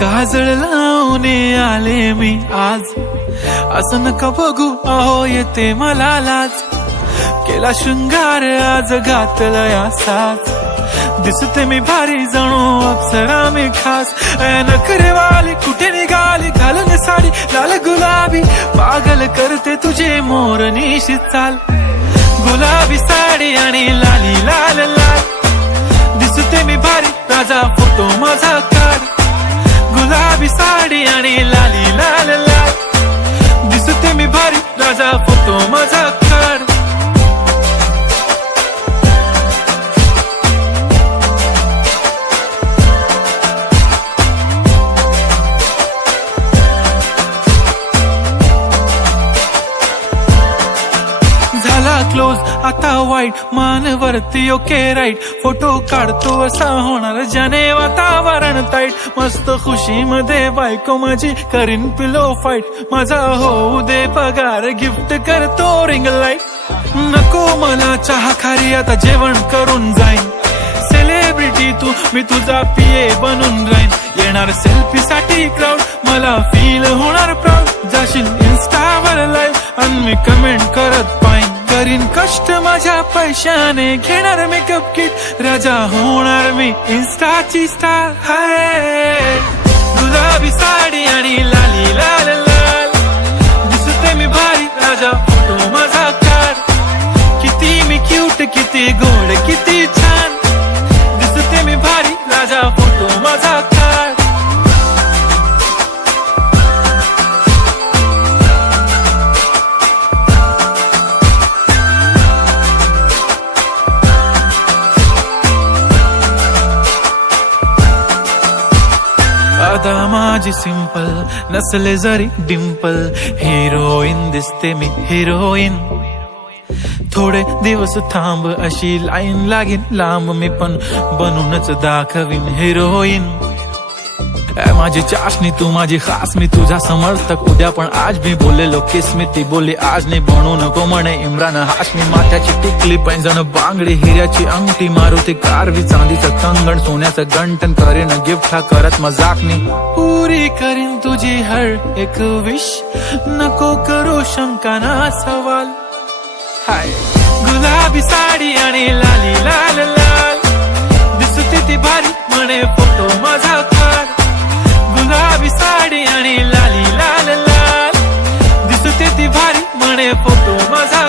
काजळ लावून आले मी आज, असं नका बघू अहो येते मला लाज. केला शृंगार आज घातला साज, दिसते मी भारी जणू अप्सरा मी खास. नखरेवाली कुठे निघाली घालून साडी लाल गुलाबी, पागल करते तुझे मोरनीशी चाल. गुलाबी साडी आणि लाली लाल लाल, दिसते मी भारी राजा फोटो माझा काढ. गुलाबी साडी आणि लाली लाल लाल, दिसते मी भारी राजा फोटो माझा काढ. झाला क्लोज आता वाईट, मान वरती ओके राईट. फोटो काढतो असा होणार ज्याने वातावरण ताईट. मस्त खुशी मध्ये बायको माझी करीन पिलो फाईट. माझा होऊ दे पगार गिफ्ट करतो रिंग लाईट. नको मला चहा खारी आता जेवण करून जाईन. सेलिब्रिटी तू मी तुझा पिये बनून राहीन. येणार सेल्फी साठी क्राऊड मला फील होणार प्राऊड. जाशील इन्स्टावर लाईव्ह आणि मी कमेंट करत पाहिन. करीन कष्ट माझ्या पैशाने घेणार मेकअप किट. राजा होणार मी इन्स्टाची स्टार. हाय गुलाबी साडी आणि लाली लाल लाल, दिसते मी भारी राजा फोटो माझा काढ. किती मी क्यूट किती गोड किती छान, दिसते मी भारी राजा फोटो माझा काढ. अदा माझी सिंपल नसले जरी डिंपल, हिरोईन दिसते मी हिरोईन. थोडे दिवस थांब अशी लाईन लागेल लांब, मी पण बनूनच दाखवीन हिरोईन. माझी चाशनी तू माझी खास, मी तुझा समर्थक उद्या पण आज. मी बोललेलो किस मी ती बोलली आज नाही. बनू नको म्हणे इम्रान हाशमी. माथ्याची टिकली पैंजण बांगडी हिऱ्याची अंगठी, मारुती कारवी चांदीचं कंगण सोन्याचं गंटन. करीन गिफ्ट हा करत मजाकनी, पुरी करीन तुझी हर एक विश. नको करू शंका ना सवाल. हाय गुलाबी साडी आणि लाली लाल लाल, दिसते ती भारी म्हणे फोटो माझा काढ. गुलाबी साडी आणि लाली लाल लाल, दिसते ती भारी म्हणे फोटो माझा.